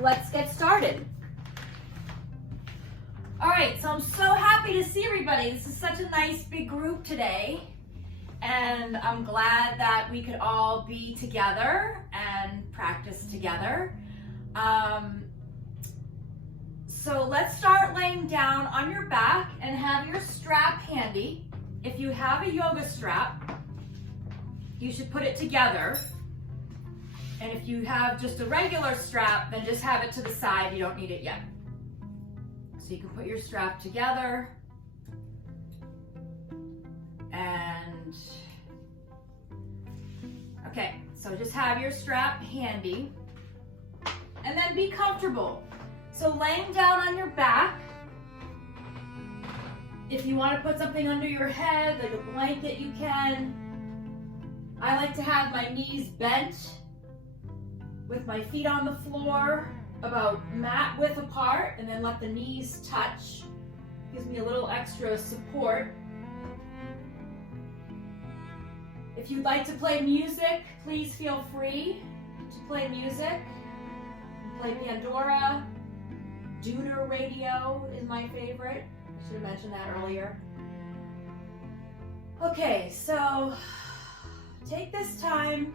let's get started. All right, so I'm so happy to see everybody. This is such a nice big group today, and I'm glad that we could all be together and practice together. So let's start laying down on your back and have your strap handy. If you have a yoga strap, you should put it together. And if you have just a regular strap, then just have it to the side. You don't need it yet. So you can put your strap together. And okay, so just have your strap handy. And then be comfortable. So laying down on your back. If you want to put something under your head, like a blanket, you can. I like to have my knees bent with my feet on the floor, about mat width apart, and then let the knees touch. Gives me a little extra support. If you'd like to play music, please feel free to play music. Play Pandora. Duder Radio is my favorite. I should have mentioned that earlier. Okay, so take this time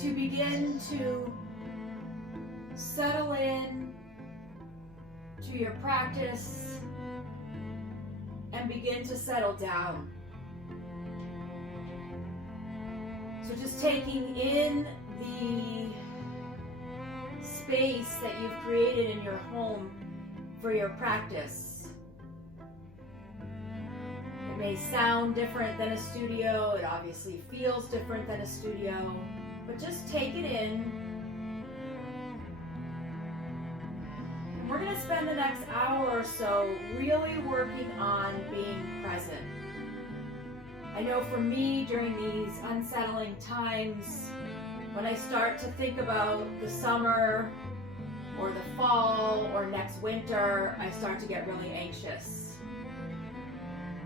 to begin to settle in to your practice and begin to settle down. So just taking in the space that you've created in your home for your practice. It may sound different than a studio, it obviously feels different than a studio, but just take it in. And we're going to spend the next hour or so really working on being present. I know for me, during these unsettling times, when I start to think about the summer or the fall or next winter, I start to get really anxious.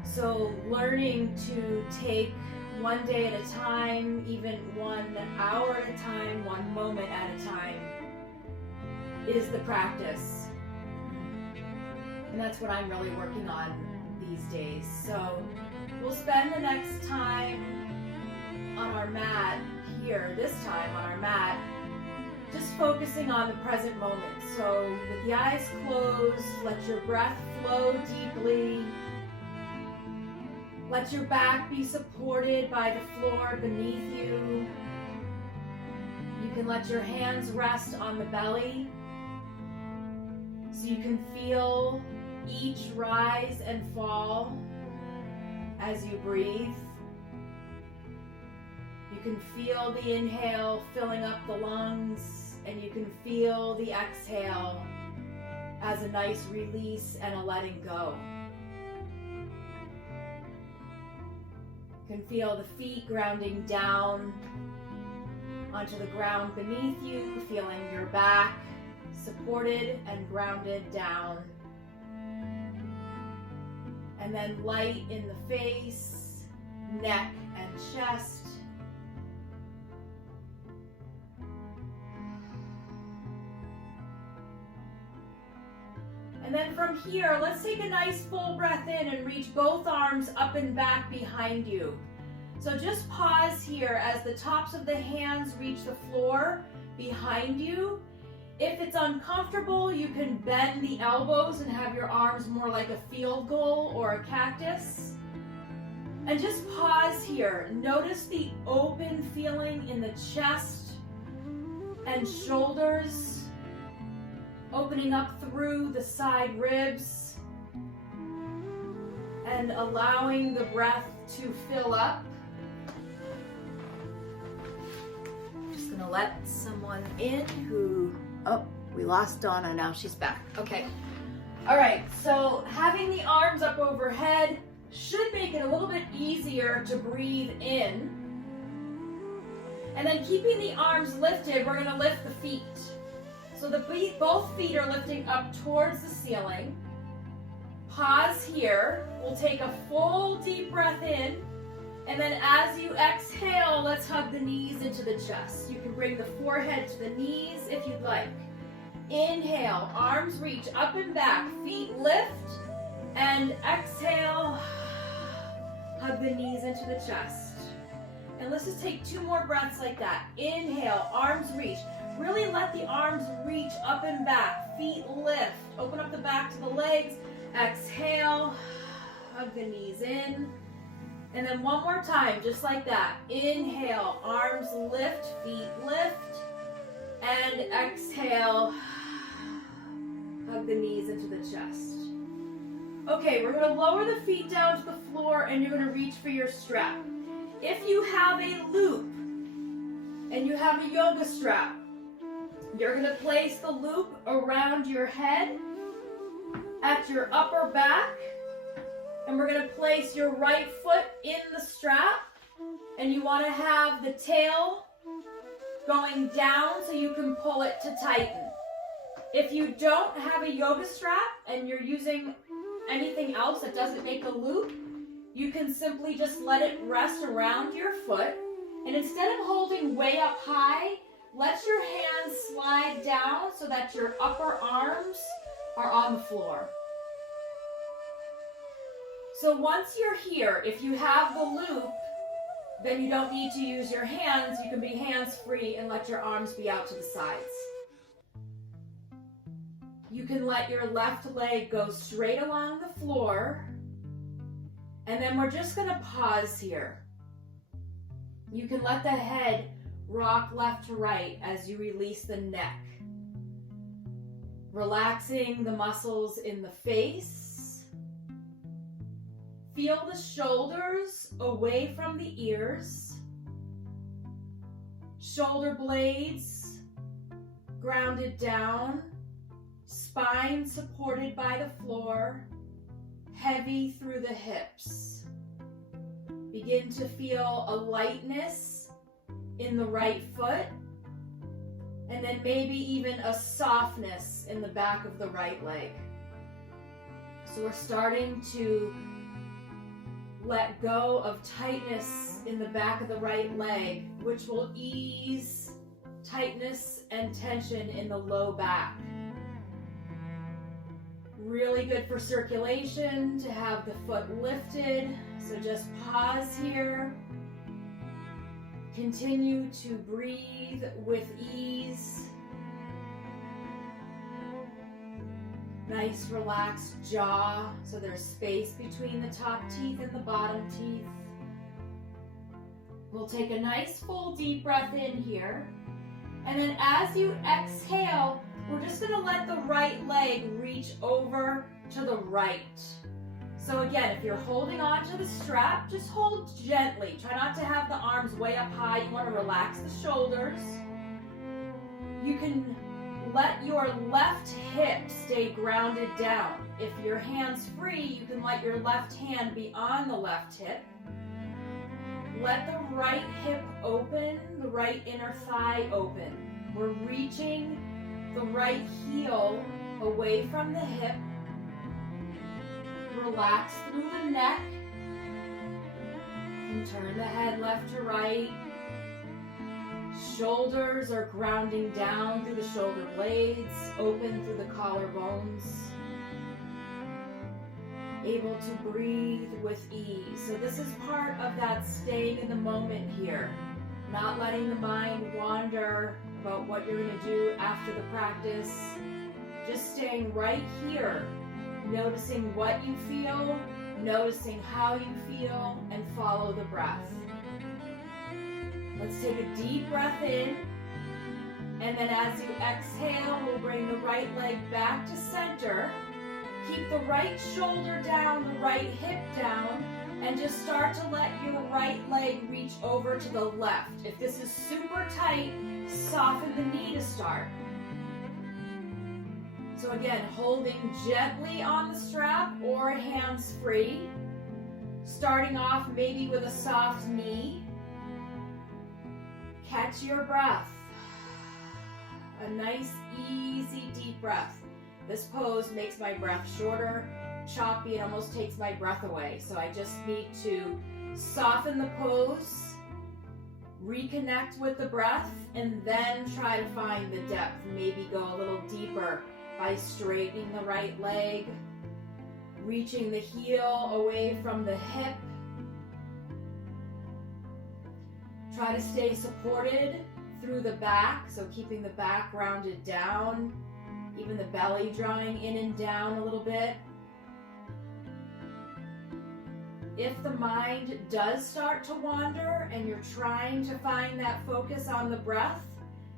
So learning to take one day at a time, even 1 hour at a time, 1 moment at a time, is the practice. And that's what I'm really working on these days. So we'll spend the next time on our mat here, this time on our mat, just focusing on the present moment. So with the eyes closed, let your breath flow deeply. Let your back be supported by the floor beneath you. You can let your hands rest on the belly so you can feel each rise and fall as you breathe. You can feel the inhale filling up the lungs, and you can feel the exhale as a nice release and a letting go. You can feel the feet grounding down onto the ground beneath you, feeling your back supported and grounded down. And then light in the face, neck and chest. And then from here, let's take a nice full breath in and reach both arms up and back behind you. So just pause here as the tops of the hands reach the floor behind you. If it's uncomfortable, you can bend the elbows and have your arms more like a field goal or a cactus. And just pause here. Notice the open feeling in the chest and shoulders, opening up through the side ribs and allowing the breath to fill up. Just gonna let someone in who, oh, we lost Donna, now she's back. Okay. All right, so having the arms up overhead should make it a little bit easier to breathe in. And then keeping the arms lifted, we're gonna lift the feet. So both feet are lifting up towards the ceiling. Pause here. We'll take a full deep breath in. And then as you exhale, let's hug the knees into the chest. You can bring the forehead to the knees if you'd like. Inhale, arms reach up and back, feet lift, and exhale, hug the knees into the chest. And let's just take 2 more breaths like that. Inhale, arms reach. Really let the arms reach up and back, feet lift. Open up the back to the legs. Exhale, hug the knees in. And then one more time, just like that. Inhale, arms lift, feet lift. And exhale, hug the knees into the chest. Okay, we're going to lower the feet down to the floor and you're going to reach for your strap. If you have a loop and you have a yoga strap, you're going to place the loop around your head at your upper back, and we're going to place your right foot in the strap, and you want to have the tail going down so you can pull it to tighten. If you don't have a yoga strap and you're using anything else that doesn't make a loop, you can simply just let it rest around your foot, and instead of holding way up high, let your hands slide down so that your upper arms are on the floor. So once you're here, if you have the loop, then you don't need to use your hands. You can be hands-free and let your arms be out to the sides. You can let your left leg go straight along the floor. And then we're just going to pause here. You can let the head rock left to right as you release the neck. Relaxing the muscles in the face. Feel the shoulders away from the ears. Shoulder blades grounded down. Spine supported by the floor. Heavy through the hips. Begin to feel a lightness in the right foot, and then maybe even a softness in the back of the right leg. So we're starting to let go of tightness in the back of the right leg, which will ease tightness and tension in the low back. Really good for circulation to have the foot lifted. So just pause here. Continue to breathe with ease. Nice relaxed jaw, so there's space between the top teeth and the bottom teeth. We'll take a nice full deep breath in here. And then as you exhale, we're just going to let the right leg reach over to the right. So again, if you're holding on to the strap, just hold gently. Try not to have the arms way up high. You want to relax the shoulders. You can let your left hip stay grounded down. If your hand's free, you can let your left hand be on the left hip. Let the right hip open, the right inner thigh open. We're reaching the right heel away from the hip. Relax through the neck. And turn the head left to right. Shoulders are grounding down through the shoulder blades, open through the collarbones. Able to breathe with ease. So this is part of that staying in the moment here. Not letting the mind wander about what you're going to do after the practice. Just staying right here. Noticing what you feel, noticing how you feel, and follow the breath. Let's take a deep breath in, and then as you exhale, we'll bring the right leg back to center. Keep the right shoulder down, the right hip down, and just start to let your right leg reach over to the left. If this is super tight, soften the knee to start. So again, holding gently on the strap or hands free. Starting off maybe with a soft knee. Catch your breath. A nice, easy, deep breath. This pose makes my breath shorter, choppy, and almost takes my breath away. So I just need to soften the pose Reconnect with the breath and then try to find the depth. Maybe go a little deeper by straightening the right leg, reaching the heel away from the hip. Try to stay supported through the back, so keeping the back rounded down, even the belly drawing in and down a little bit. If the mind does start to wander and you're trying to find that focus on the breath,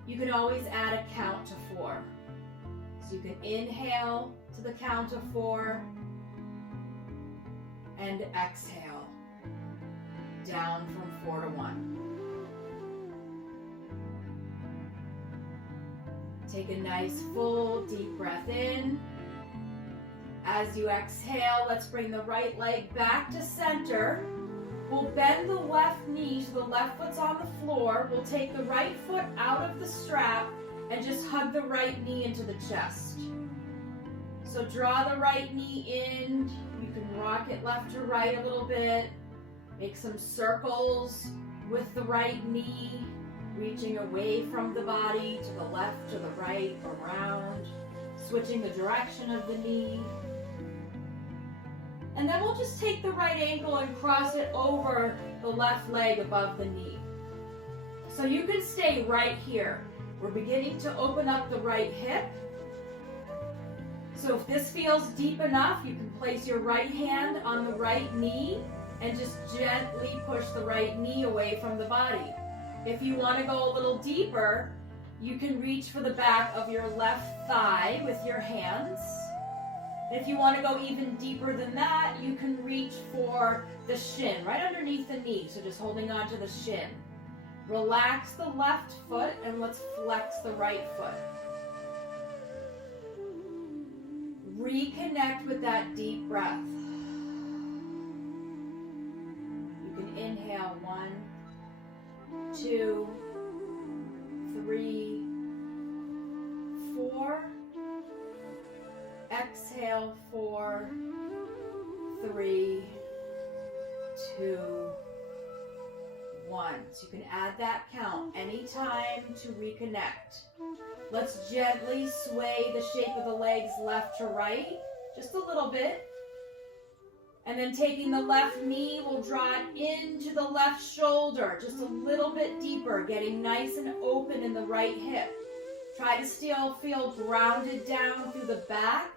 you can always add a count to 4. So you can inhale to the count of 4 and exhale down from 4 to 1. Take a nice full deep breath in. As you exhale, let's bring the right leg back to center. We'll bend the left knee so the left foot's on the floor. We'll take the right foot out of the strap and just hug the right knee into the chest. So draw the right knee in. You can rock it left to right a little bit. Make some circles with the right knee, reaching away from the body to the left, to the right, around, switching the direction of the knee. And then we'll just take the right ankle and cross it over the left leg above the knee. So you can stay right here. We're beginning to open up the right hip. So if this feels deep enough, you can place your right hand on the right knee and just gently push the right knee away from the body. If you want to go a little deeper, you can reach for the back of your left thigh with your hands. If you want to go even deeper than that, you can reach for the shin, right underneath the knee, so just holding on to the shin. Relax the left foot and let's flex the right foot. Reconnect with that deep breath. You can inhale 1, 2, 3, 4. Exhale 4, 3, 2, 1. So you can add that count anytime to reconnect. Let's gently sway the shape of the legs left to right, just a little bit. And then taking the left knee, we'll draw it into the left shoulder, just a little bit deeper, getting nice and open in the right hip. Try to still feel grounded down through the back.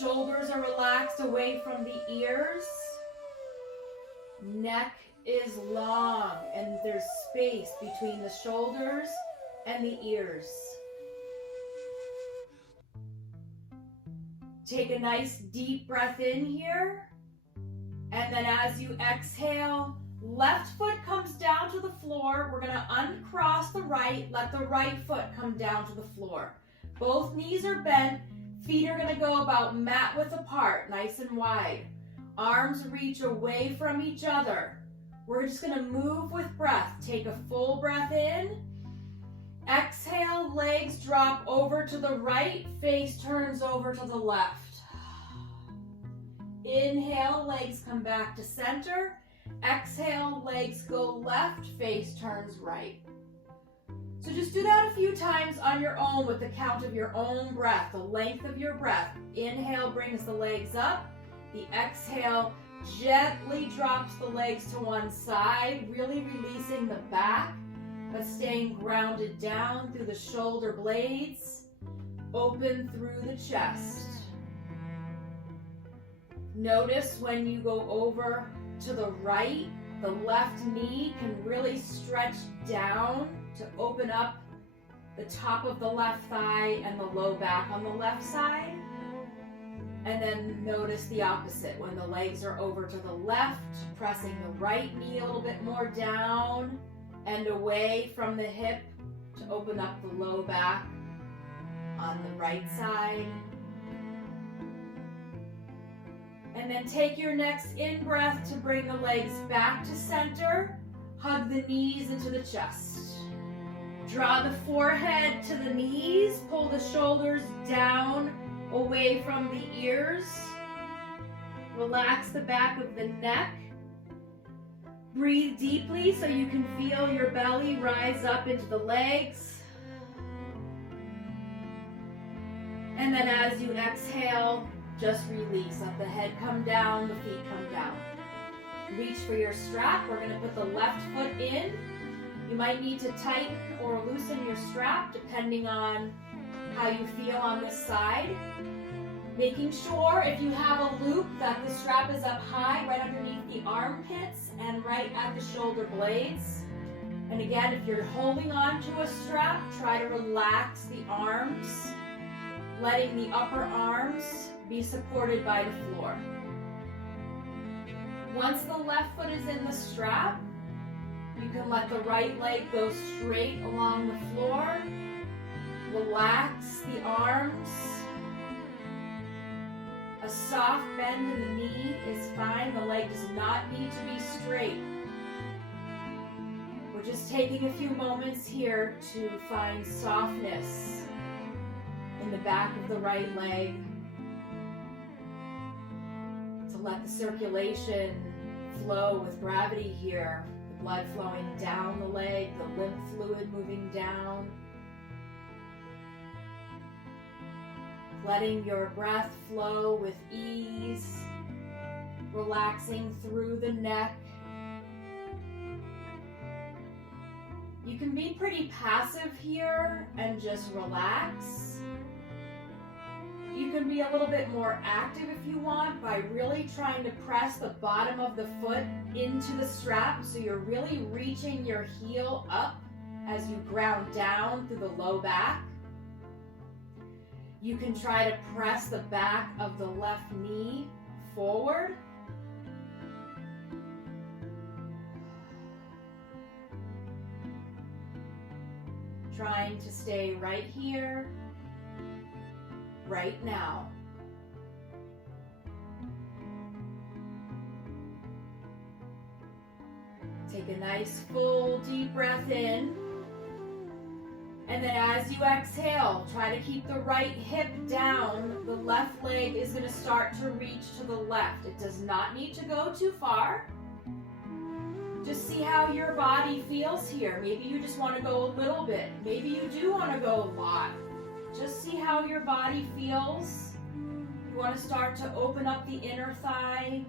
Shoulders are relaxed away from the ears. Neck is long and there's space between the shoulders and the ears. Take a nice deep breath in here. And then as you exhale, left foot comes down to the floor. We're going to uncross the right. Let the right foot come down to the floor. Both knees are bent. Feet are going to go about mat width apart, nice and wide. Arms reach away from each other. We're just going to move with breath. Take a full breath in. Exhale, legs drop over to the right, face turns over to the left. Inhale, legs come back to center. Exhale, legs go left, face turns right. So just do that a few times on your own with the count of your own breath, the length of your breath. Inhale brings the legs up. The exhale gently drops the legs to one side, really releasing the back, but staying grounded down through the shoulder blades, open through the chest. Notice when you go over to the right, the left knee can really stretch down to open up the top of the left thigh and the low back on the left side. And then notice the opposite. When the legs are over to the left, pressing the right knee a little bit more down and away from the hip to open up the low back on the right side. And then take your next in-breath to bring the legs back to center. Hug the knees into the chest. Draw the forehead to the knees. Pull the shoulders down away from the ears. Relax the back of the neck. Breathe deeply so you can feel your belly rise up into the legs. And then as you exhale, just release. Let the head come down, the feet come down. Reach for your strap. We're going to put the left foot in. You might need to tighten or loosen your strap depending on how you feel on this side. Making sure if you have a loop that the strap is up high, right underneath the armpits and right at the shoulder blades. And again, if you're holding on to a strap, try to relax the arms, letting the upper arms be supported by the floor. Once the left foot is in the strap, you can let the right leg go straight along the floor. Relax the arms. A soft bend in the knee is fine. The leg does not need to be straight. We're just taking a few moments here to find softness in the back of the right leg. To let the circulation flow with gravity here. The blood flowing down the leg, the lymph fluid moving down. Letting your breath flow with ease, relaxing through the neck. You can be pretty passive here and just relax. You can be a little bit more active if you want by really trying to press the bottom of the foot into the strap so you're really reaching your heel up as you ground down through the low back. You can try to press the back of the left knee forward. Trying to stay right here, right now. Take a nice full deep breath in. And then as you exhale, try to keep the right hip down. The left leg is going to start to reach to the left. It does not need to go too far. Just see how your body feels here. Maybe you just want to go a little bit. Maybe you do want to go a lot. Just see how your body feels. You want to start to open up the inner thigh.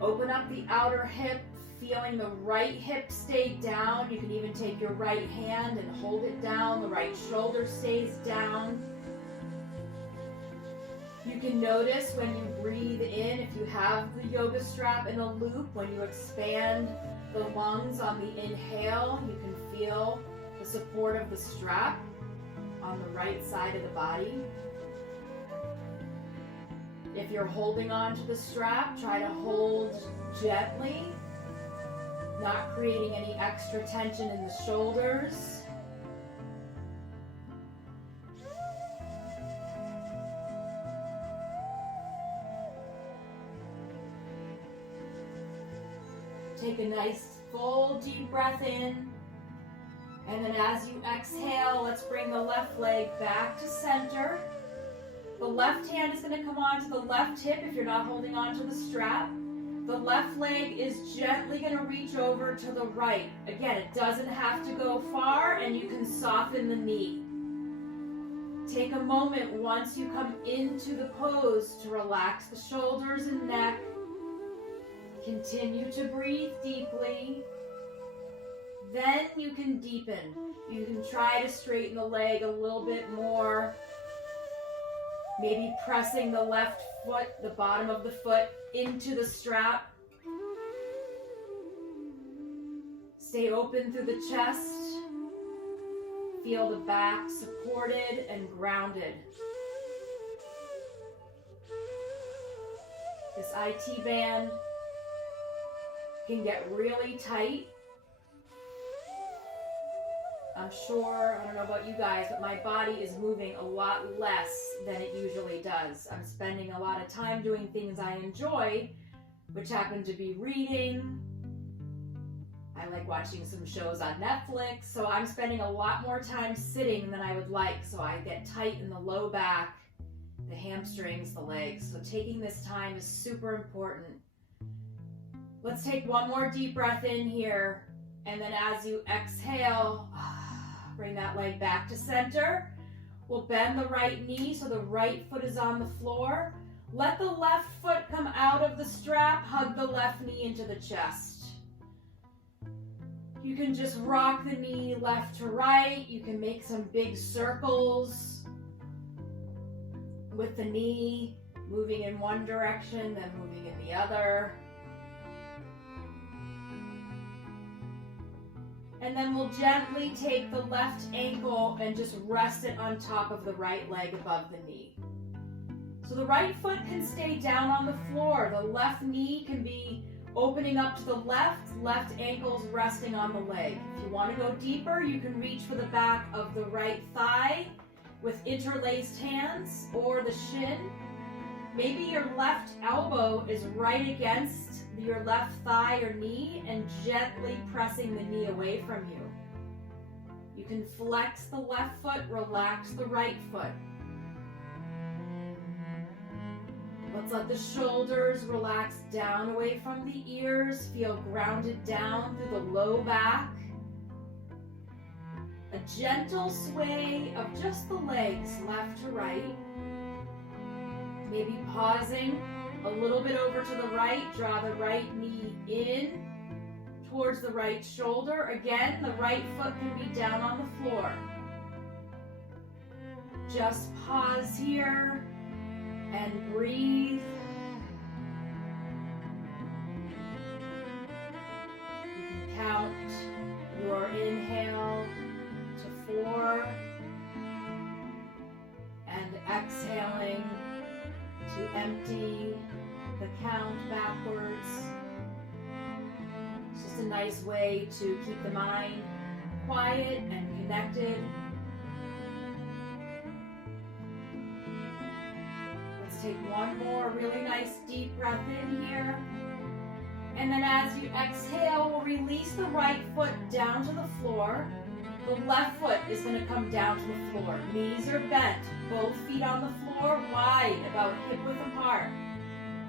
Open up the outer hip. Feeling the right hip stay down. You can even take your right hand and hold it down. The right shoulder stays down. You can notice when you breathe in, if you have the yoga strap in a loop, when you expand the lungs on the inhale, you can feel the support of the strap on the right side of the body. If you're holding on to the strap, try to hold gently. Not creating any extra tension in the shoulders. Take a nice full deep breath in. And then as you exhale, let's bring the left leg back to center. The left hand is going to come onto the left hip if you're not holding onto the strap. The left leg is gently going to reach over to the right. Again, it doesn't have to go far, and you can soften the knee. Take a moment once you come into the pose to relax the shoulders and neck. Continue to breathe deeply. Then you can deepen. You can try to straighten the leg a little bit more. Maybe pressing the left foot, the bottom of the foot, into the strap. Stay open through the chest. Feel the back supported and grounded. This IT band can get really tight. I'm sure, I don't know about you guys, but my body is moving a lot less than it usually does. I'm spending a lot of time doing things I enjoy, which happen to be reading. I like watching some shows on Netflix, so I'm spending a lot more time sitting than I would like, so I get tight in the low back, the hamstrings, the legs. So taking this time is super important. Let's take one more deep breath in here. And then as you exhale, bring that leg back to center. We'll bend the right knee so the right foot is on the floor. Let the left foot come out of the strap. Hug the left knee into the chest. You can just rock the knee left to right. You can make some big circles with the knee, moving in one direction, then moving in the other. And then we'll gently take the left ankle and just rest it on top of the right leg above the knee. So the right foot can stay down on the floor. The left knee can be opening up to the left ankle's resting on the leg. If you want to go deeper, you can reach for the back of the right thigh with interlaced hands or the shin. Maybe your left elbow is right against your left thigh or knee and gently pressing the knee away from you. You can flex the left foot, relax the right foot. Let's let the shoulders relax down away from the ears. Feel grounded down through the low back. A gentle sway of just the legs left to right. Maybe pausing a little bit over to the right. Draw the right knee in towards the right shoulder. Again, the right foot can be down on the floor. Just pause here and breathe. You can count your inhale to 4 and exhaling to empty the count backwards. It's just a nice way to keep the mind quiet and connected. Let's take one more really nice deep breath in here. And then as you exhale, we'll release the right foot down to the floor. The left foot is going to come down to the floor. Knees are bent, both feet on the floor, wide, about hip width apart.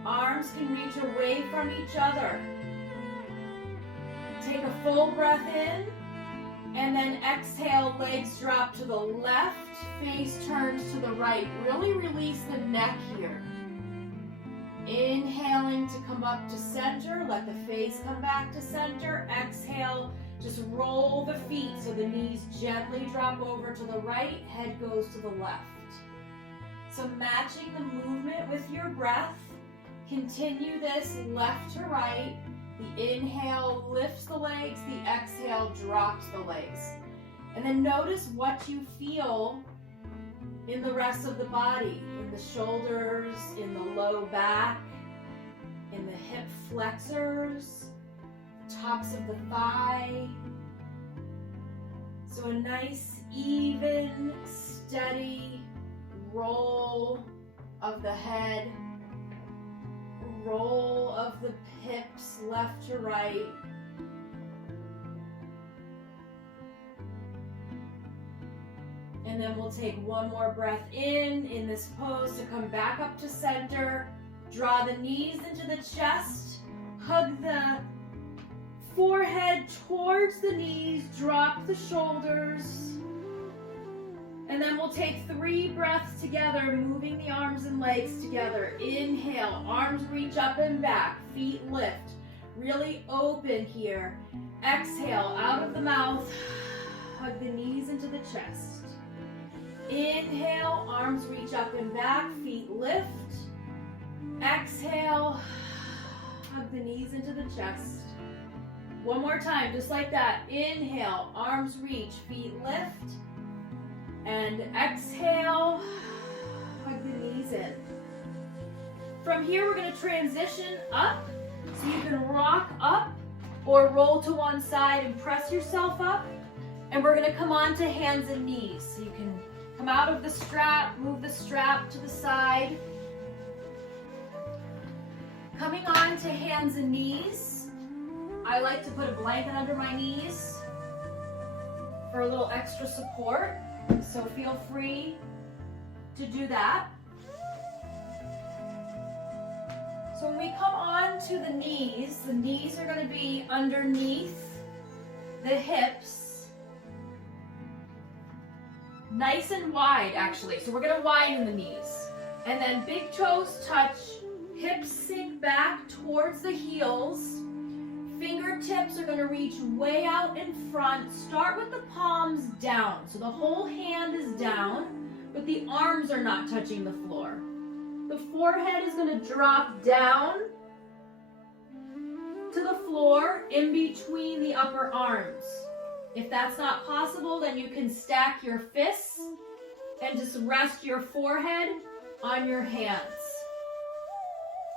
Arms can reach away from each other. Take a full breath in, and then exhale, legs drop to the left, face turns to the right. Really release the neck here. Inhaling to come up to center, let the face come back to center. Exhale, just roll the feet so the knees gently drop over to the right, head goes to the left. So matching the movement with your breath, continue this left to right. The inhale lifts the legs, the exhale drops the legs. And then notice what you feel in the rest of the body, in the shoulders, in the low back, in the hip flexors, tops of the thigh. So a nice, even, steady roll of the head, roll of the hips left to right. And then we'll take one more breath in this pose to come back up to center. Draw the knees into the chest, hug the forehead towards the knees, drop the shoulders. And then we'll take 3 breaths together, moving the arms and legs together. Inhale, arms reach up and back, feet lift. Really open here. Exhale, out of the mouth, hug the knees into the chest. Inhale, arms reach up and back, feet lift. Exhale, hug the knees into the chest. One more time, just like that. Inhale, arms reach, feet lift. And exhale, hug the knees in. From here, we're going to transition up. So you can rock up or roll to one side and press yourself up. And we're going to come on to hands and knees. So you can come out of the strap, move the strap to the side. Coming on to hands and knees. I like to put a blanket under my knees for a little extra support. So feel free to do that. So when we come on to the knees are going to be underneath the hips. Nice and wide, actually. So we're going to widen the knees. And then big toes touch, hips sink back towards the heels. Fingertips are going to reach way out in front. Start with the palms down. So the whole hand is down, but the arms are not touching the floor. The forehead is going to drop down to the floor in between the upper arms. If that's not possible, then you can stack your fists and just rest your forehead on your hands.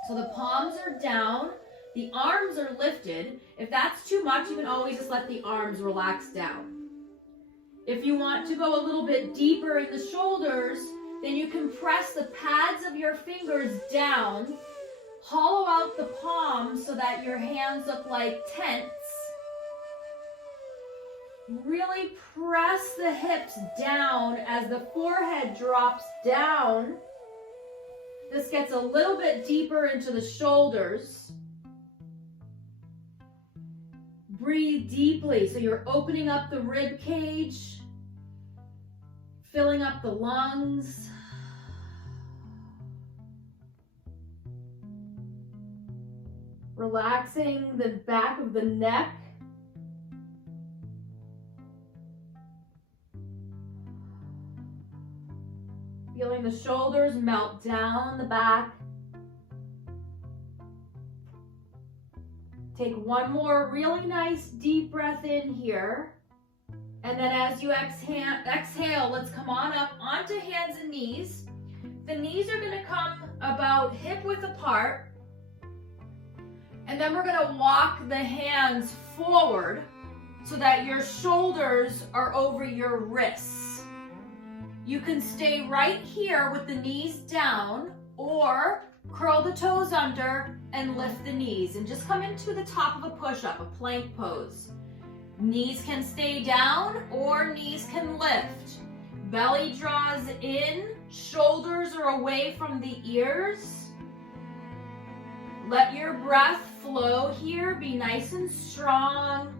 So the palms are down. The arms are lifted. If that's too much, you can always just let the arms relax down. If you want to go a little bit deeper in the shoulders, then you can press the pads of your fingers down, hollow out the palms so that your hands look like tents. Really press the hips down as the forehead drops down. This gets a little bit deeper into the shoulders. Breathe deeply, so you're opening up the rib cage, filling up the lungs. Relaxing the back of the neck. Feeling the shoulders melt down the back. Take one more really nice deep breath in here. And then as you exhale, let's come on up onto hands and knees. The knees are going to come about hip width apart. And then we're going to walk the hands forward so that your shoulders are over your wrists. You can stay right here with the knees down, or curl the toes under and lift the knees and just come into the top of a push-up, a plank pose. Knees can stay down or knees can lift. Belly draws in, shoulders are away from the ears. Let your breath flow here, be nice and strong.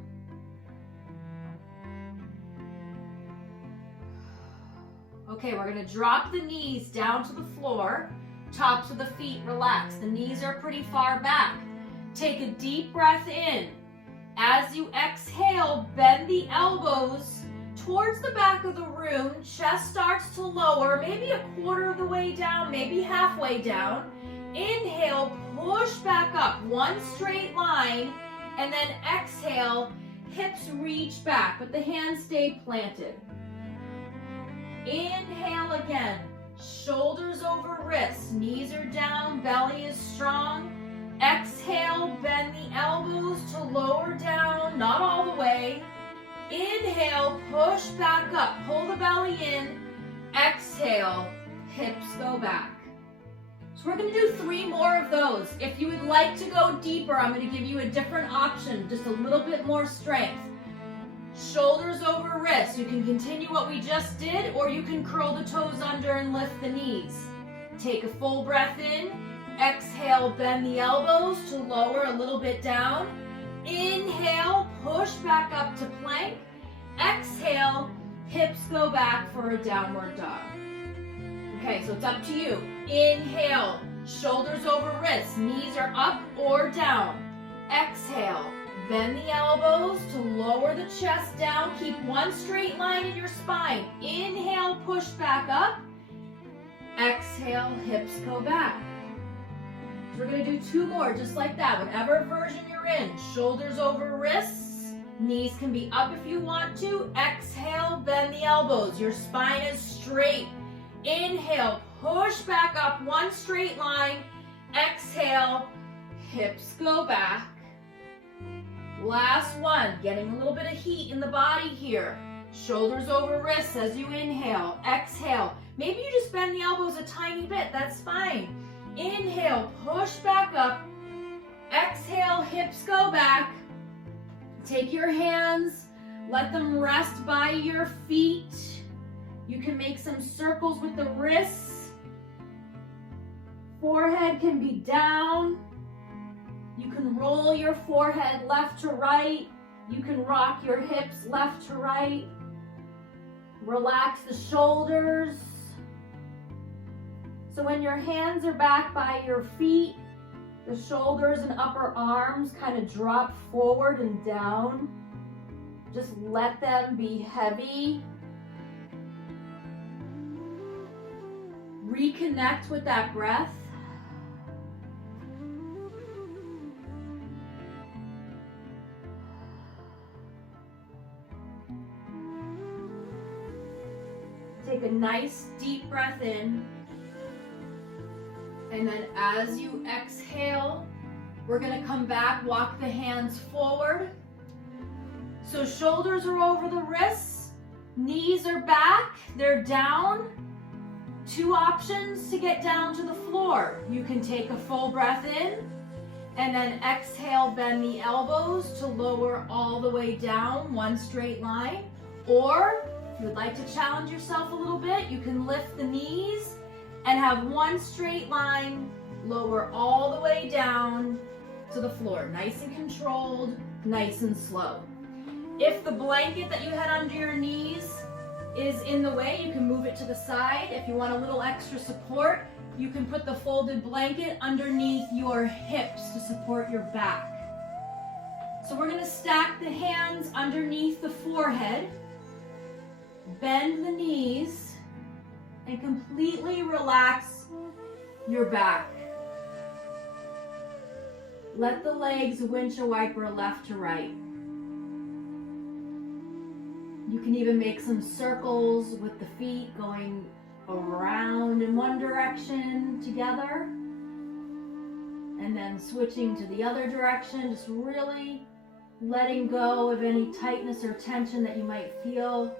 Okay, we're going to drop the knees down to the floor. Tops of the feet relax. The knees are pretty far back. Take a deep breath in. As you exhale, bend the elbows towards the back of the room. Chest starts to lower, maybe a quarter of the way down, maybe halfway down. Inhale, push back up, one straight line, and then exhale, hips reach back, but the hands stay planted. Inhale again. Shoulders over wrists, knees are down, belly is strong. Exhale, bend the elbows to lower down, not all the way. Inhale, push back up, pull the belly in. Exhale, hips go back. So we're going to do 3 more of those. If you would like to go deeper, I'm going to give you a different option, just a little bit more strength. Shoulders over wrists. You can continue what we just did, or you can curl the toes under and lift the knees. Take a full breath in. Exhale, bend the elbows to lower a little bit down. Inhale, push back up to plank. Exhale, hips go back for a downward dog. Okay, so it's up to you. Inhale, shoulders over wrists. Knees are up or down. Exhale. Bend the elbows to lower the chest down. Keep one straight line in your spine. Inhale, push back up. Exhale, hips go back. So we're going to do 2 more just like that, whatever version you're in. Shoulders over wrists. Knees can be up if you want to. Exhale, bend the elbows. Your spine is straight. Inhale, push back up, one straight line. Exhale, hips go back. Last one, getting a little bit of heat in the body here. Shoulders over wrists as you inhale. Exhale. Maybe you just bend the elbows a tiny bit. That's fine. Inhale, push back up. Exhale, hips go back. Take your hands, let them rest by your feet. You can make some circles with the wrists. Forehead can be down. You can roll your forehead left to right. You can rock your hips left to right. Relax the shoulders. So when your hands are back by your feet, the shoulders and upper arms kind of drop forward and down. Just let them be heavy. Reconnect with that breath. Take a nice deep breath in. And then as you exhale, we're gonna come back, walk the hands forward. So shoulders are over the wrists, knees are back, they're down. Two options to get down to the floor. You can take a full breath in and then exhale, bend the elbows to lower all the way down, one straight line. Or if you would like to challenge yourself a little bit, you can lift the knees and have one straight line, lower all the way down to the floor. Nice and controlled, nice and slow. If the blanket that you had under your knees is in the way, you can move it to the side. If you want a little extra support, you can put the folded blanket underneath your hips to support your back. So we're gonna stack the hands underneath the forehead, bend the knees, and completely relax your back. Let the legs windshield wiper left to right. You can even make some circles with the feet going around in one direction together and then switching to the other direction, just really letting go of any tightness or tension that you might feel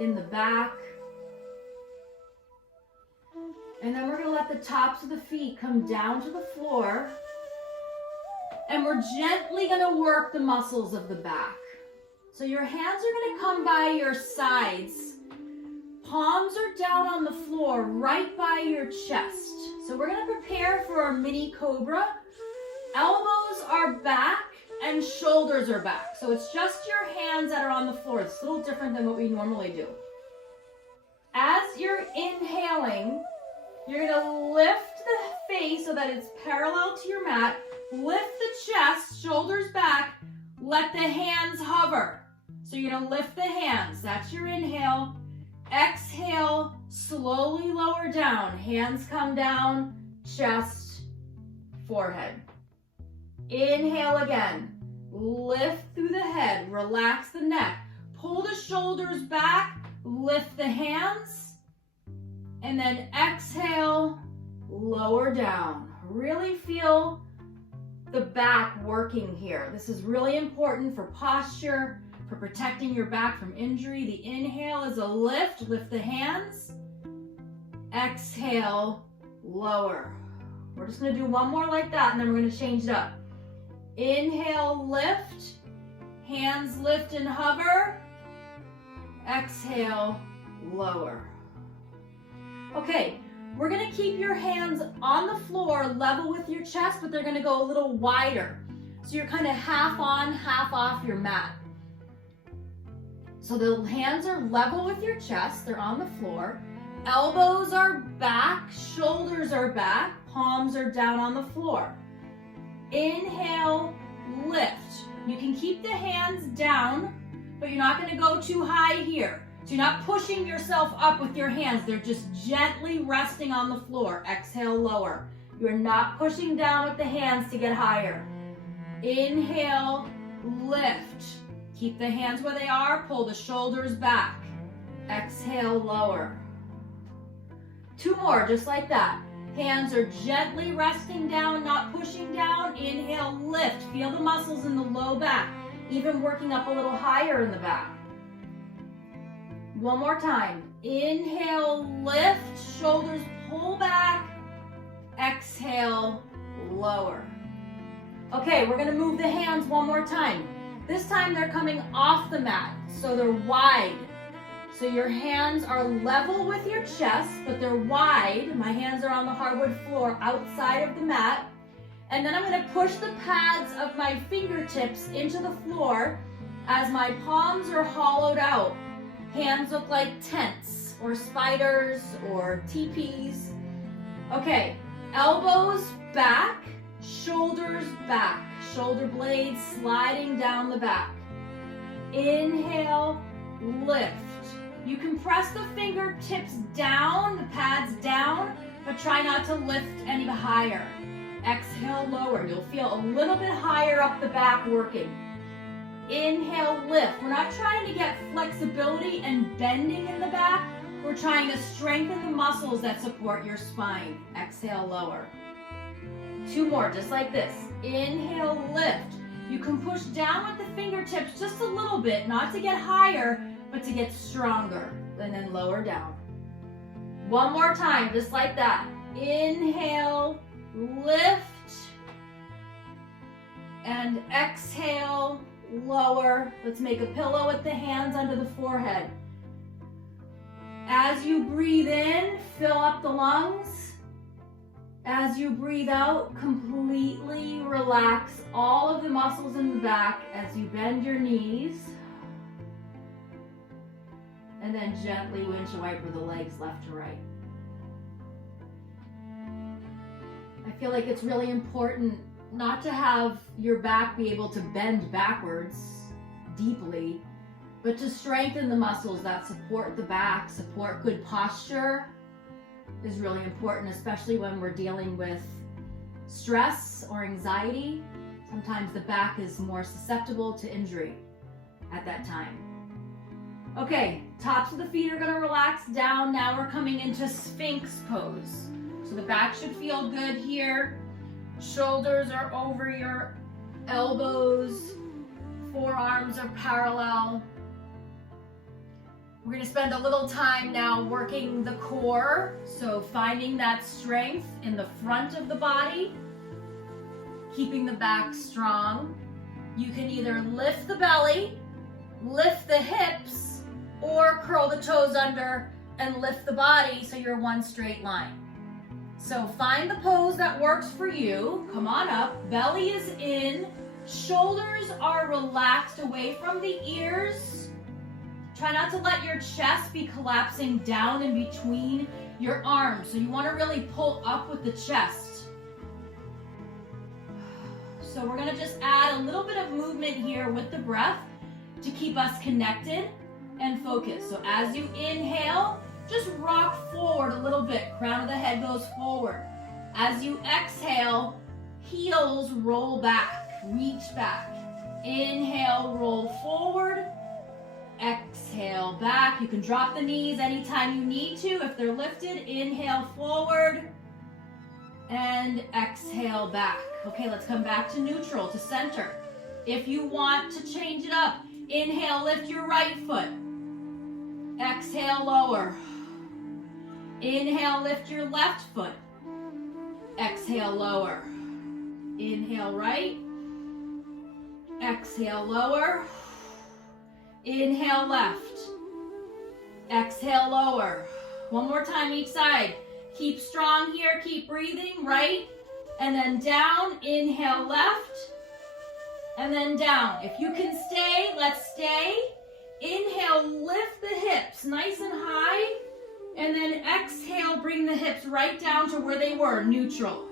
in the back. And then we're going to let the tops of the feet come down to the floor, and we're gently going to work the muscles of the back. So your hands are going to come by your sides. Palms are down on the floor right by your chest. So we're going to prepare for our mini Cobra. Elbows are back and shoulders are back. So it's just your hands that are on the floor. It's a little different than what we normally do. As you're inhaling, you're going to lift the face so that it's parallel to your mat. Lift the chest, shoulders back. Let the hands hover. So you're going to lift the hands. That's your inhale. Exhale, slowly lower down. Hands come down, chest, forehead. Inhale again. Lift through the head. Relax the neck. Pull the shoulders back. Lift the hands. And then exhale, lower down. Really feel the back working here. This is really important for posture, for protecting your back from injury. The inhale is a lift. Lift the hands. Exhale, lower. We're just going to do one more like that, and then we're going to change it up. Inhale, lift. Hands lift and hover. Exhale, lower. Okay, we're going to keep your hands on the floor level with your chest, but they're going to go a little wider. So you're kind of half on, half off your mat. So the hands are level with your chest. They're on the floor. Elbows are back, shoulders are back, palms are down on the floor. Inhale, lift. You can keep the hands down, but you're not going to go too high here. So you're not pushing yourself up with your hands. They're just gently resting on the floor. Exhale, lower. You're not pushing down with the hands to get higher. Inhale, lift. Keep the hands where they are. Pull the shoulders back. Exhale, lower. Two more, just like that. Hands are gently resting down, not pushing down. Inhale, lift. Feel the muscles in the low back, even working up a little higher in the back. One more time. Inhale, lift. Shoulders pull back. Exhale, lower. Okay, we're going to move the hands one more time. This time they're coming off the mat, so they're wide. So your hands are level with your chest, but they're wide. My hands are on the hardwood floor outside of the mat. And then I'm gonna push the pads of my fingertips into the floor as my palms are hollowed out. Hands look like tents or spiders or teepees. Okay, elbows back, shoulders back, shoulder blades sliding down the back. Inhale, lift. You can press the fingertips down, the pads down, but try not to lift any higher. Exhale, lower. You'll feel a little bit higher up the back working. Inhale, lift. We're not trying to get flexibility and bending in the back. We're trying to strengthen the muscles that support your spine. Exhale, lower. 2 more, just like this. Inhale, lift. You can push down with the fingertips just a little bit, not to get higher, but to get stronger. And then lower down. 1 more time, just like that. Inhale, lift. And exhale, lower. Let's make a pillow with the hands under the forehead. As you breathe in, fill up the lungs. As you breathe out, completely relax all of the muscles in the back as you bend your knees. And then gently windshield wiper the legs left to right. I feel like it's really important not to have your back be able to bend backwards deeply, but to strengthen the muscles that support the back, support good posture is really important, especially when we're dealing with stress or anxiety. Sometimes the back is more susceptible to injury at that time. Okay, tops of the feet are gonna relax down. Now we're coming into Sphinx Pose. So the back should feel good here. Shoulders are over your elbows. Forearms are parallel. We're gonna spend a little time now working the core. So finding that strength in the front of the body, keeping the back strong. You can either lift the belly, lift the hips, or curl the toes under and lift the body so you're one straight line. So find the pose that works for you. Come on up, belly is in, shoulders are relaxed away from the ears. Try not to let your chest be collapsing down in between your arms. So you want to really pull up with the chest. So we're gonna just add a little bit of movement here with the breath to keep us connected and focused. So as you inhale, just rock forward a little bit. Crown of the head goes forward. As you exhale, heels roll back, reach back. Inhale, roll forward. Exhale, back. You can drop the knees anytime you need to. If they're lifted, inhale forward and exhale back. Okay, let's come back to neutral, to center. If you want to change it up, inhale, lift your right foot. Exhale, lower. Inhale, lift your left foot. Exhale, lower. Inhale, right. Exhale, lower. Inhale, left. Exhale, lower. 1 more time each side. Keep strong here, keep breathing, right? And then down, inhale, left. And then down. If you can stay, let's stay. Inhale, lift the hips nice and high. And then exhale, bring the hips right down to where they were, neutral.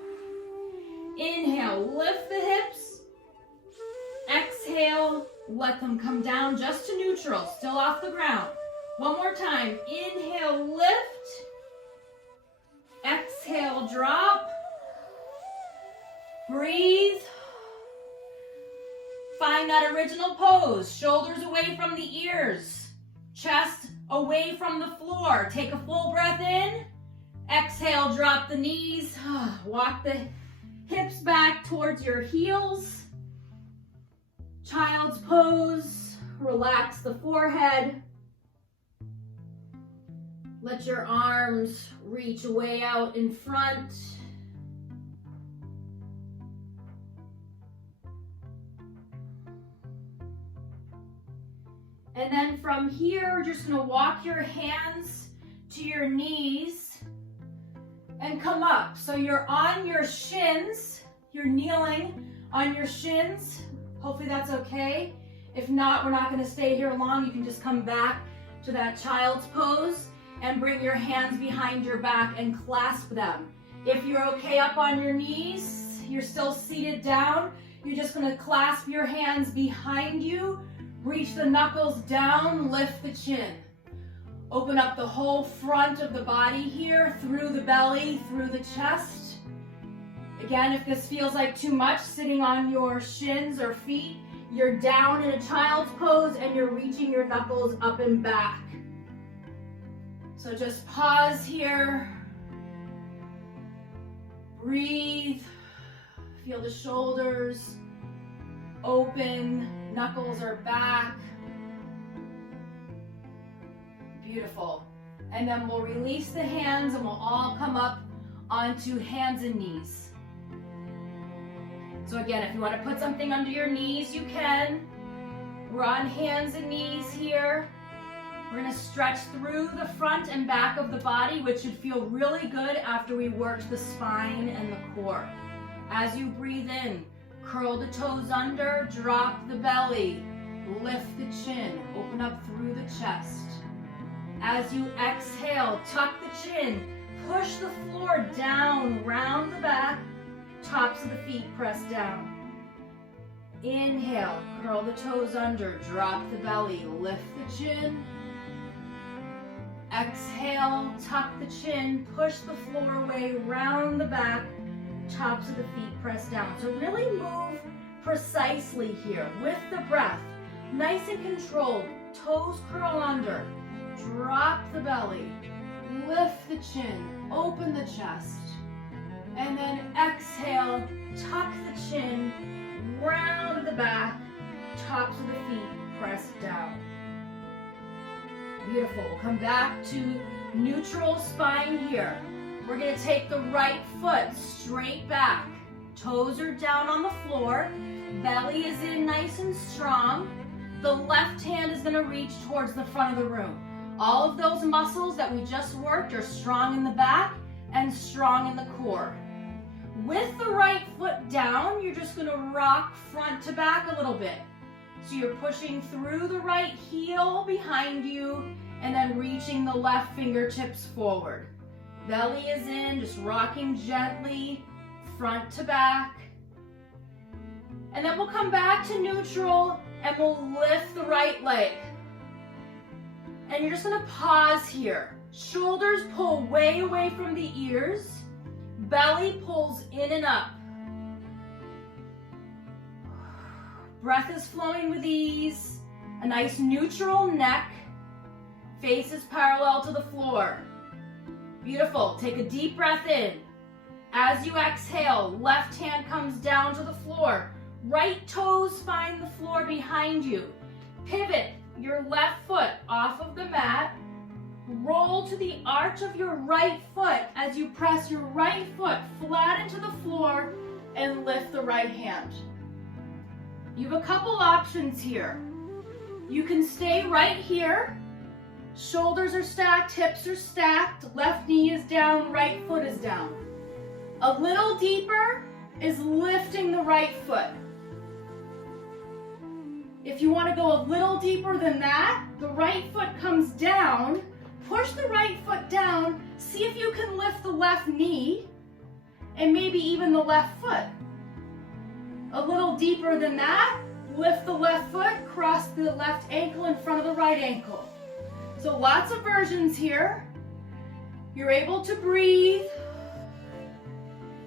Inhale, lift the hips. Exhale, let them come down just to neutral, still off the ground. 1 more time. Inhale, lift. Exhale, drop. Breathe. Find that original pose. Shoulders away from the ears. Chest away from the floor. Take a full breath in. Exhale, drop the knees. Walk the hips back towards your heels. Child's pose. Relax the forehead. Let your arms reach way out in front. And then from here, we're just gonna walk your hands to your knees and come up. So you're on your shins. you're kneeling on your shins, hopefully that's okay. If not, we're not going to stay here long. You can just come back to that child's pose and bring your hands behind your back and clasp them. If you're okay up on your knees, you're still seated down, you're just going to clasp your hands behind you, reach the knuckles down, lift the chin. Open up the whole front of the body here, through the belly, through the chest. Again, if this feels like too much, sitting on your shins or feet, you're down in a child's pose and you're reaching your knuckles up and back. So just pause here. Breathe. Feel the shoulders open, knuckles are back. Beautiful. And then we'll release the hands and we'll all come up onto hands and knees. So again, if you want to put something under your knees, you can. We're on hands and knees here. We're going to stretch through the front and back of the body, which should feel really good after we worked the spine and the core. As you breathe in, curl the toes under, drop the belly, lift the chin, open up through the chest. As you exhale, tuck the chin, push the floor down, round the back, tops of the feet press down. Inhale, curl the toes under, drop the belly, lift the chin. Exhale, tuck the chin, push the floor away, round the back, tops of the feet press down. So really move precisely here with the breath. Nice and controlled, toes curl under, drop the belly, lift the chin, open the chest. And then exhale, tuck the chin, round the back, tops of the feet press down. Beautiful. We'll come back to neutral spine here. We're going to take the right foot straight back. Toes are down on the floor. Belly is in nice and strong. The left hand is going to reach towards the front of the room. All of those muscles that we just worked are strong in the back and strong in the core. With the right foot down, you're just going to rock front to back a little bit. So you're pushing through the right heel behind you and then reaching the left fingertips forward. Belly is in, just rocking gently, front to back. And then we'll come back to neutral and we'll lift the right leg. And you're just going to pause here. Shoulders pull way away from the ears. Belly pulls in and up. Breath is flowing with ease. A nice neutral neck. Face is parallel to the floor. Beautiful. Take a deep breath in. As you exhale, left hand comes down to the floor. Right toes find the floor behind you. Pivot your left foot off of the mat. Roll to the arch of your right foot as you press your right foot flat into the floor and lift the right hand. You have a couple options here. You can stay right here. Shoulders are stacked, hips are stacked, left knee is down, right foot is down. A little deeper is lifting the right foot. If you want to go a little deeper than that, the right foot comes down, push the right foot down, see if you can lift the left knee and maybe even the left foot. A little deeper than that, lift the left foot, cross the left ankle in front of the right ankle. So lots of versions here. You're able to breathe.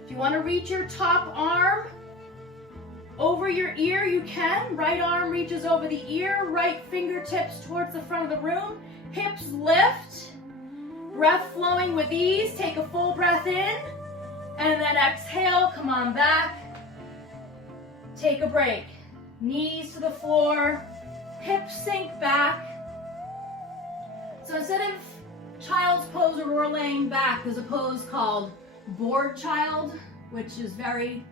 If you want to reach your top arm over your ear, you can. Right arm reaches over the ear, right fingertips towards the front of the room. Hips lift. Breath flowing with ease. Take a full breath in. And then exhale, come on back. Take a break. Knees to the floor. Hips sink back. So instead of child's pose where we're laying back, there's a pose called bored child, which is very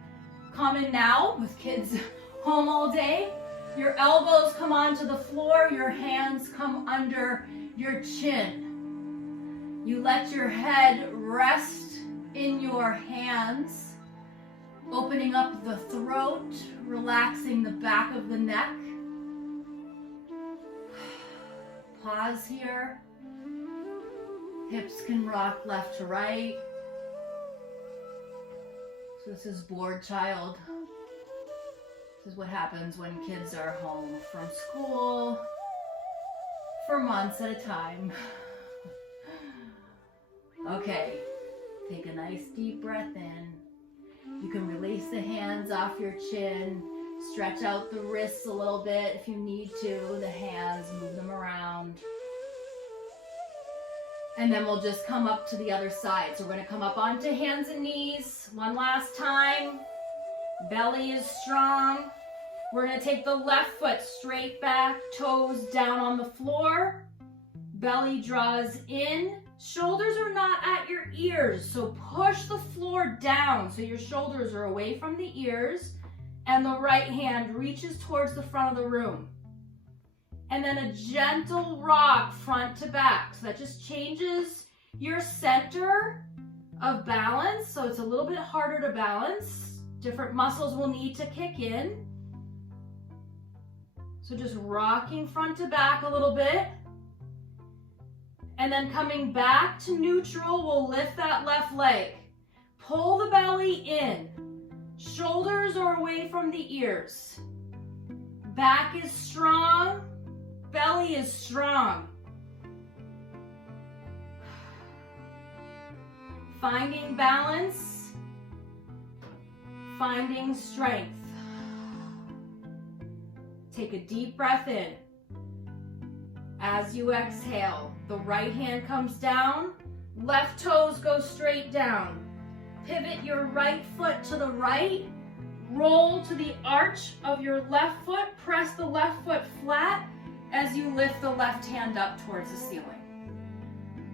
common now with kids home all day. Your elbows come onto the floor, your hands come under your chin. You let your head rest in your hands. Opening up the throat, relaxing the back of the neck. Pause here. Hips can rock left to right. So this is bored child. This is what happens when kids are home from school for months at a time. Okay, take a nice deep breath in. You can release the hands off your chin, stretch out the wrists a little bit if you need to, the hands, move them around. And then we'll just come up to the other side. So we're gonna come up onto hands and knees. One last time. Belly is strong. We're gonna take the left foot straight back, toes down on the floor. Belly draws in. Shoulders are not at your ears, so push the floor down so your shoulders are away from the ears, and the right hand reaches towards the front of the room. And then a gentle rock front to back. So that just changes your center of balance, so it's a little bit harder to balance. Different muscles will need to kick in. So just rocking front to back a little bit. And then coming back to neutral, we'll lift that left leg. Pull the belly in. Shoulders are away from the ears. Back is strong. Belly is strong. Finding balance. Finding strength. Take a deep breath in. As you exhale, the right hand comes down, left toes go straight down. Pivot your right foot to the right, roll to the arch of your left foot, press the left foot flat as you lift the left hand up towards the ceiling.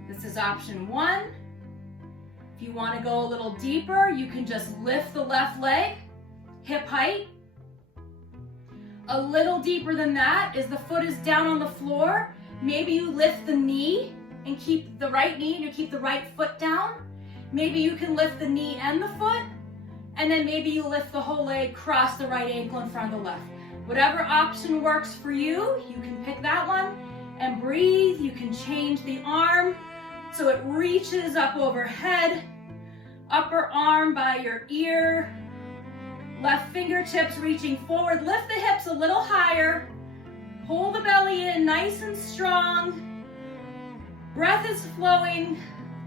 This is option one. If you want to go a little deeper, you can just lift the left leg, hip height. A little deeper than that is the foot is down on the floor. Maybe you lift the knee and keep the right knee and you keep the right foot down. Maybe you can lift the knee and the foot, and then maybe you lift the whole leg, cross the right ankle in front of the left. Whatever option works for you, you can pick that one and breathe. You can change the arm so it reaches up overhead, upper arm by your ear, left fingertips reaching forward. Lift the hips a little higher. Pull the belly in nice and strong. Breath is flowing.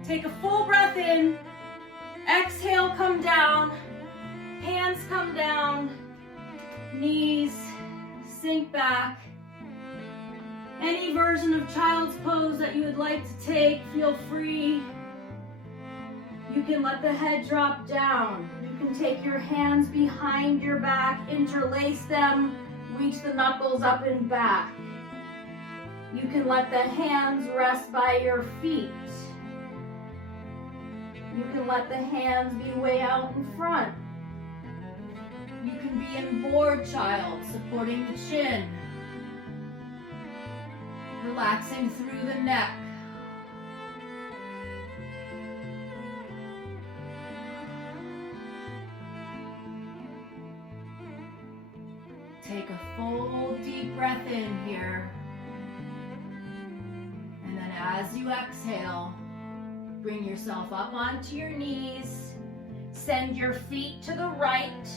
Take a full breath in. Exhale, come down. Hands come down. Knees sink back. Any version of child's pose that you would like to take, feel free. You can let the head drop down. You can take your hands behind your back, interlace them, reach the knuckles up and back. You can let the hands rest by your feet. You can let the hands be way out in front. You can be in bored child, supporting the chin. Relaxing through the neck. Take a full deep breath in here. And then as you exhale, bring yourself up onto your knees. Send your feet to the right.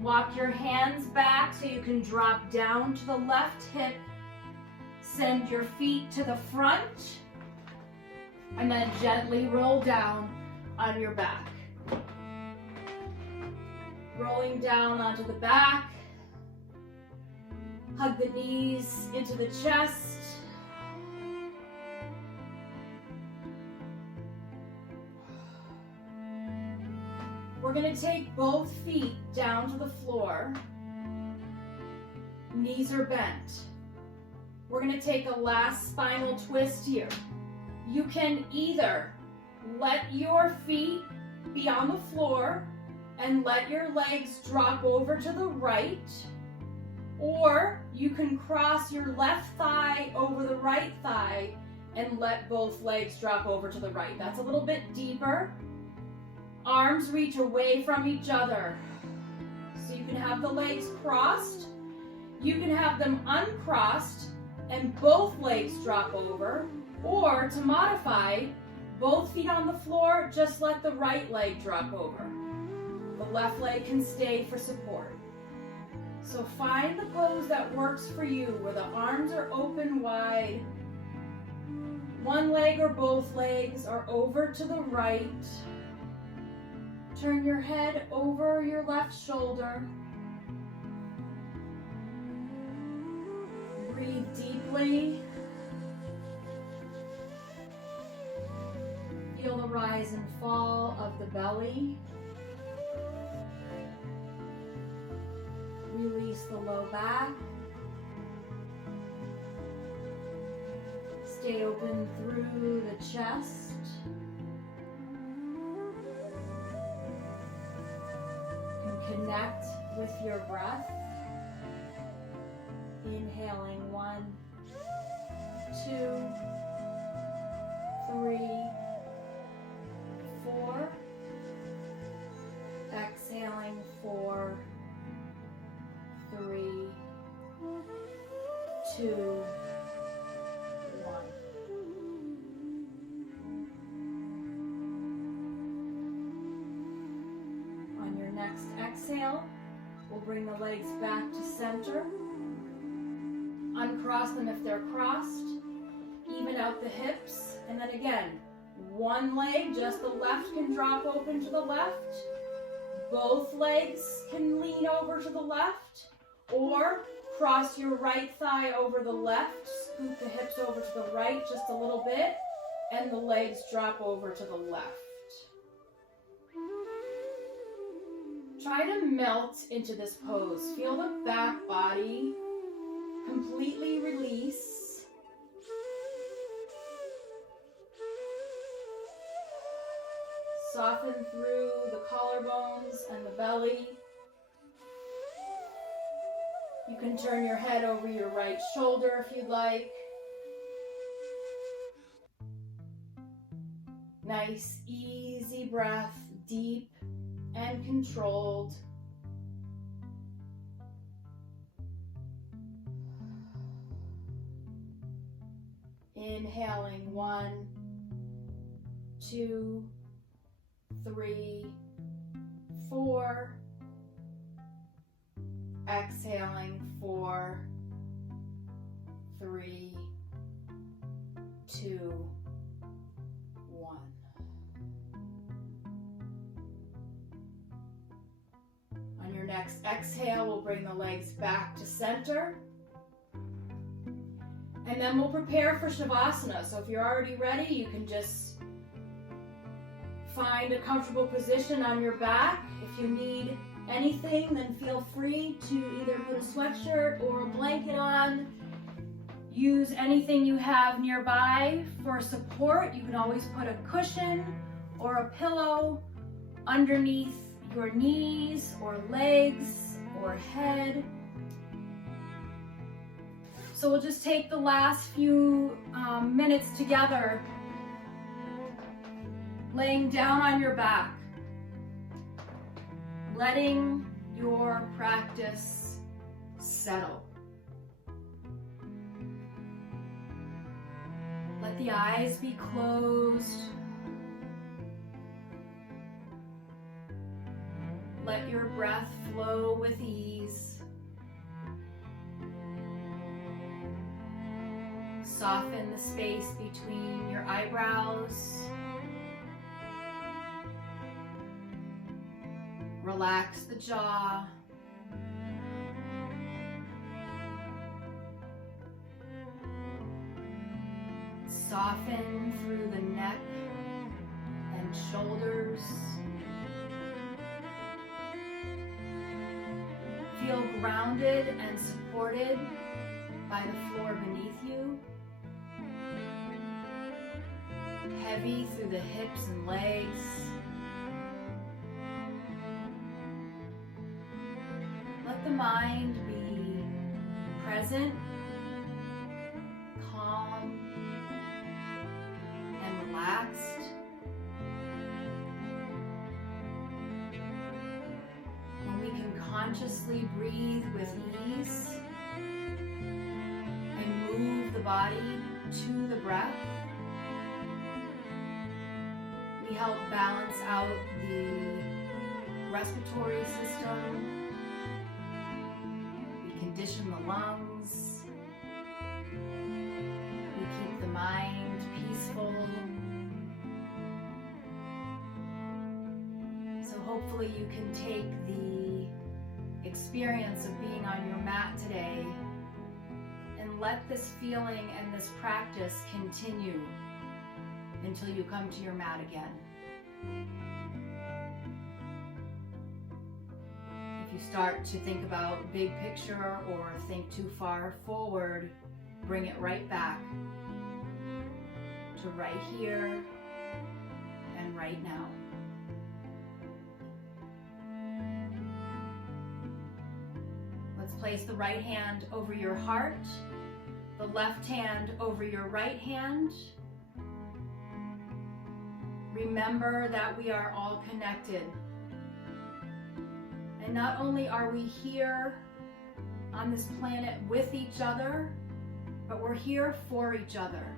Walk your hands back so you can drop down to the left hip. Send your feet to the front. And then gently roll down on your back. Rolling down onto the back. Hug the knees into the chest. We're going to take both feet down to the floor. Knees are bent. We're going to take a last spinal twist here. You can either let your feet be on the floor and let your legs drop over to the right, or you can cross your left thigh over the right thigh and let both legs drop over to the right. That's a little bit deeper. Arms reach away from each other. So you can have the legs crossed, you can have them uncrossed and both legs drop over, or to modify, both feet on the floor, just let the right leg drop over. The left leg can stay for support. So find the pose that works for you, where the arms are open wide, one leg or both legs are over to the right. Turn your head over your left shoulder. Breathe deeply. Feel the rise and fall of the belly. Release the low back. Stay open through the chest. And connect with your breath. Inhaling 1, 2, 3, 4. Exhaling 4, 3, 2, 1. On your next exhale, we'll bring the legs back to center. Uncross them if they're crossed. Even out the hips. And then again, one leg, just the left, can drop open to the left. Both legs can lean over to the left. Or cross your right thigh over the left. Scoot the hips over to the right just a little bit. And the legs drop over to the left. Try to melt into this pose. Feel the back body completely release. Soften through the collarbones and the belly. You can turn your head over your right shoulder if you'd like. Nice, easy breath, deep and controlled. Inhaling 1, 2, 3, 4. Exhaling 4, 3, 2, 1. On your next exhale, we'll bring the legs back to center. And then we'll prepare for Shavasana. So if you're already ready, you can just find a comfortable position on your back. If you need anything, then feel free to either put a sweatshirt or a blanket on. Use anything you have nearby for support. You can always put a cushion or a pillow underneath your knees or legs or head. So we'll just take the last few minutes together, laying down on your back, letting your practice settle. Let the eyes be closed. Let your breath flow with ease. Soften the space between your eyebrows. Relax the jaw. Soften through the neck and shoulders. Feel grounded and supported by the floor beneath you. Heavy through the hips and legs. Let the mind be present, calm, and relaxed. When we can consciously breathe with ease and move the body to the breath, we help balance out the respiratory system, we condition the lungs, we keep the mind peaceful. So hopefully you can take the experience of being on your mat today and let this feeling and this practice continue until you come to your mat again. If you start to think about big picture or think too far forward, bring it right back to right here and right now. Let's place the right hand over your heart, the left hand over your right hand. Remember that we are all connected. And not only are we here on this planet with each other, but we're here for each other.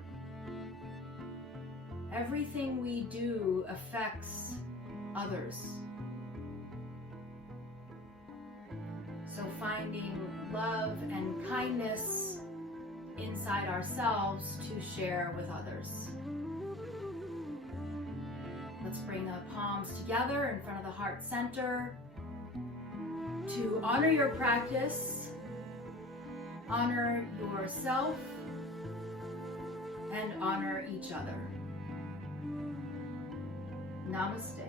Everything we do affects others. So finding love and kindness inside ourselves to share with others. Let's bring the palms together in front of the heart center to honor your practice, honor yourself, and honor each other. Namaste.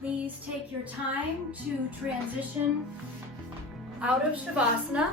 Please take your time to transition out of Shavasana.